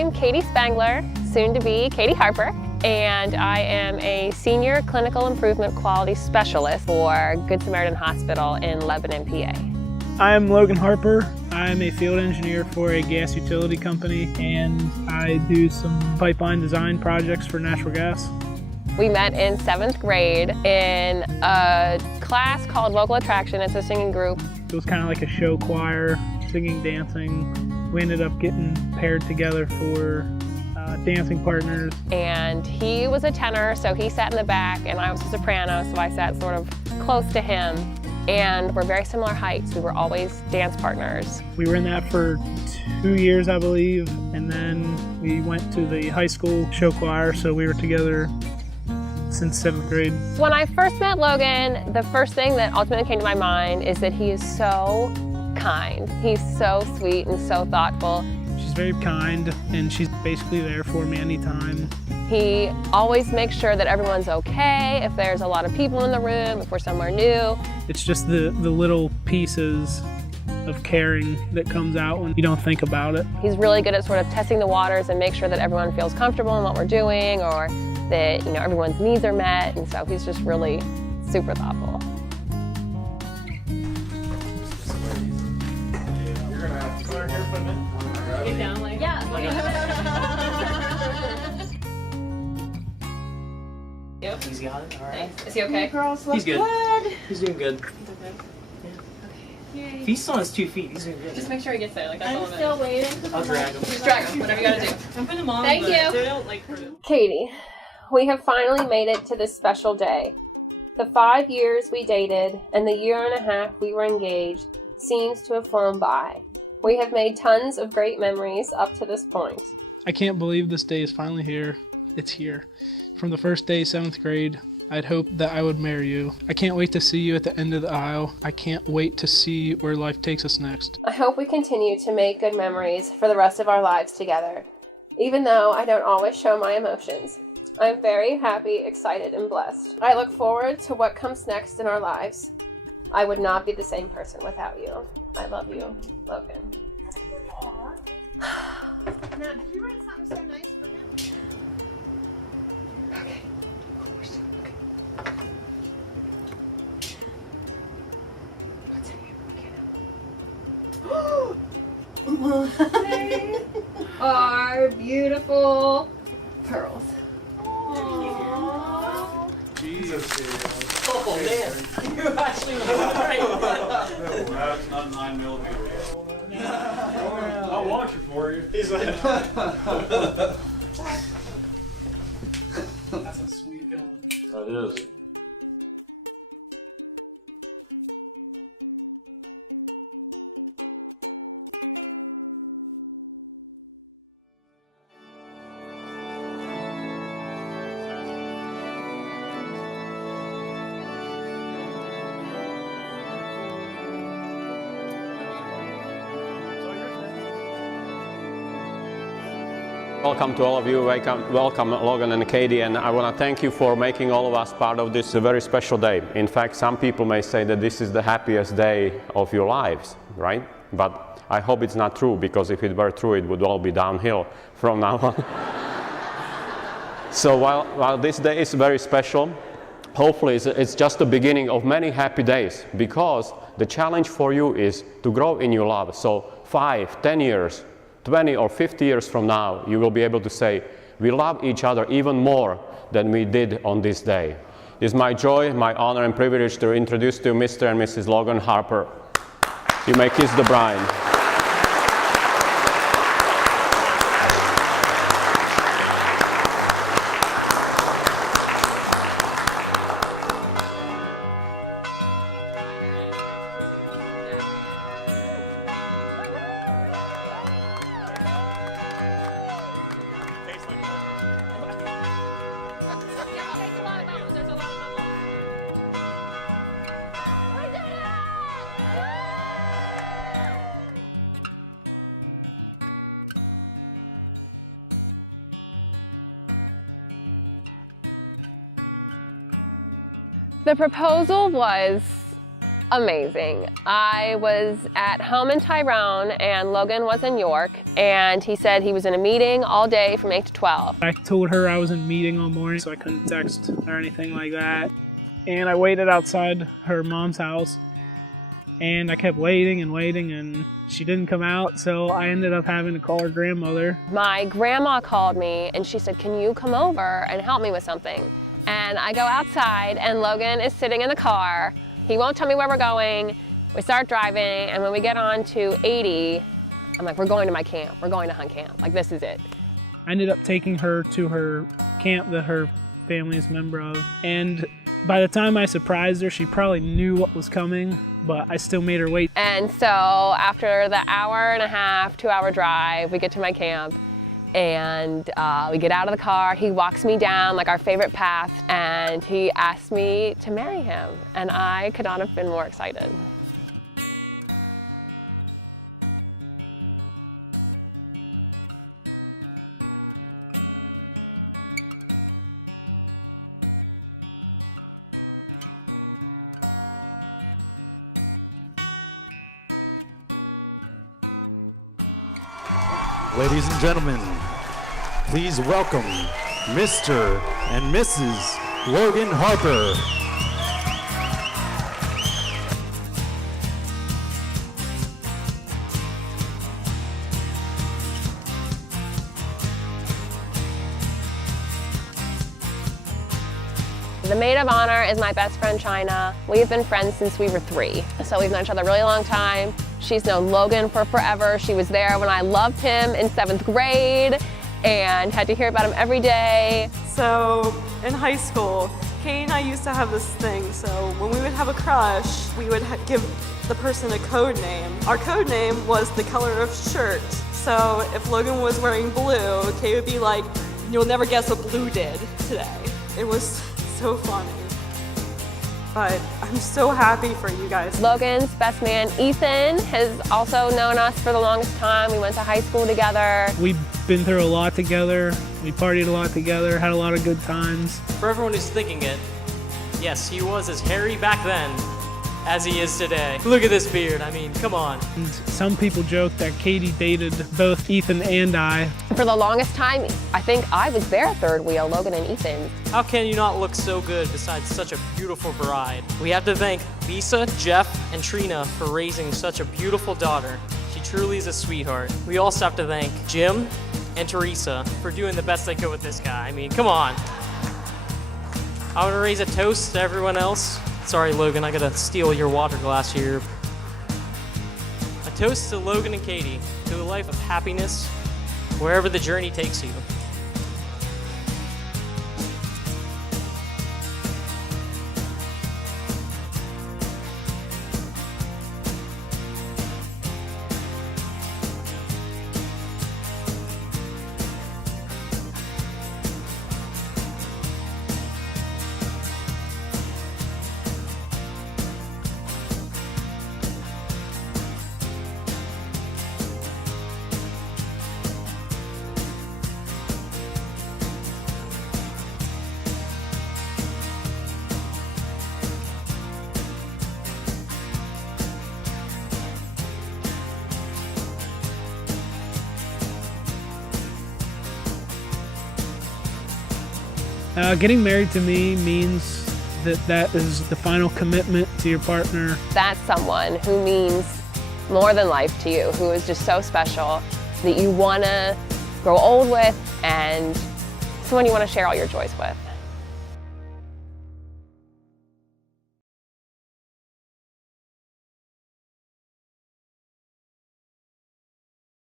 I'm Katie Spangler, soon to be Katie Harper, and I am a Senior Clinical Improvement Quality Specialist for Good Samaritan Hospital in Lebanon, PA. I'm Logan Harper. I'm a field engineer for a gas utility company, and I do some pipeline design projects for natural gas. We met in 7th grade in a class called Vocal Attraction. It's a singing group. It was kind of like a show choir, singing, dancing. We ended up getting paired together for dancing partners. And he was a tenor, so he sat in the back, and I was a soprano, so I sat sort of close to him. And we're very similar heights. We were always dance partners. We were in that for 2 years, I believe, and then we went to the high school show choir, so we were together since 7th grade. When I first met Logan, the first thing that ultimately came to my mind is that he is so kind. He's so sweet and so thoughtful. She's very kind, and she's basically there for me anytime. He always makes sure that everyone's okay, if there's a lot of people in the room, if we're somewhere new. It's just the little pieces of caring that comes out when you don't think about it. He's really good at sort of testing the waters and make sure that everyone feels comfortable in what we're doing, or that everyone's needs are met, and so he's just really super thoughtful. You're gonna have to start here for a minute. Get down, like, yeah. He's got it, all right. Is he okay? He's good. He's doing good. If he's still on his 2 feet, he's doing good. Just make sure he gets there. Like, that's all I'm still waiting. I'll drag him. Just drag him, whatever you gotta do. I'm for the mom. Thank you. They don't like her. Katie, we have finally made it to this special day. The 5 years we dated and the 1.5 years we were engaged seems to have flown by. We have made tons of great memories up to this point. I can't believe this day is finally here. It's here. From the first day, 7th grade, I'd hoped that I would marry you. I can't wait to see you at the end of the aisle. I can't wait to see where life takes us next. I hope we continue to make good memories for the rest of our lives together. Even though I don't always show my emotions, I'm very happy, excited, and blessed. I look forward to what comes next in our lives. I would not be the same person without you. I love you, Logan. Aww. Now, did you write something so nice for him? Okay. Our beautiful pearls. Aww. Jesus. Oh man, you actually were right. That's not 9mm. I'll watch it for you. He's like, That's a sweet gun. That is. Welcome to all of you. Welcome Logan and Katie, and I want to thank you for making all of us part of this very special day. In fact, some people may say that this is the happiest day of your lives, right? But I hope it's not true, because if it were true, it would all be downhill from now on. So while this day is very special, hopefully it's just the beginning of many happy days, because the challenge for you is to grow in your love. So 5, 10 years, 20 or 50 years from now, you will be able to say, we love each other even more than we did on this day. It is my joy, my honor and privilege to introduce to you Mr. and Mrs. Logan Harper. You may kiss the bride. The proposal was amazing. I was at home in Tyrone and Logan was in York, and he said he was in a meeting all day from 8 to 12. I told her I was in a meeting all morning, so I couldn't text or anything like that. And I waited outside her mom's house, and I kept waiting and waiting, and she didn't come out, so I ended up having to call her grandmother. My grandma called me and she said, "Can you come over and help me with something?" And I go outside and Logan is sitting in the car. He won't tell me where we're going. We start driving, and when we get on to 80, I'm like, we're going to my camp. We're going to hunt camp. Like, this is it. I ended up taking her to her camp that her family is a member of, and by the time I surprised her, she probably knew what was coming, but I still made her wait. And so after the hour and a half, 2-hour drive, we get to my camp, and we get out of the car. He walks me down like our favorite path, and he asked me to marry him, and I could not have been more excited. Ladies and gentlemen, please welcome Mr. and Mrs. Logan Harper. The maid of honor is my best friend, China. We've been friends since we were 3. So we've known each other a really long time. She's known Logan for forever. She was there when I loved him in 7th grade and had to hear about him every day. So in high school, Katie and I used to have this thing. So when we would have a crush, we would give the person a code name. Our code name was the color of shirt. So if Logan was wearing blue, Katie would be like, "You'll never guess what blue did today." It was so funny. But I'm so happy for you guys. Logan's best man, Ethan, has also known us for the longest time. We went to high school together. We've been through a lot together. We partied a lot together, had a lot of good times. For everyone who's thinking it, yes, he was as hairy back then as he is today. Look at this beard. I mean, come on. And some people joke that Katie dated both Ethan and I. For the longest time, I think I was their third wheel, Logan and Ethan. How can you not look so good besides such a beautiful bride? We have to thank Lisa, Jeff, and Trina for raising such a beautiful daughter. She truly is a sweetheart. We also have to thank Jim and Teresa for doing the best they could with this guy. I mean, come on. I want to raise a toast to everyone else. Sorry, Logan, I gotta steal your water glass here. A toast to Logan and Katie, to a life of happiness, wherever the journey takes you. Getting married to me means that is the final commitment to your partner. That's someone who means more than life to you, who is just so special that you want to grow old with and someone you want to share all your joys with.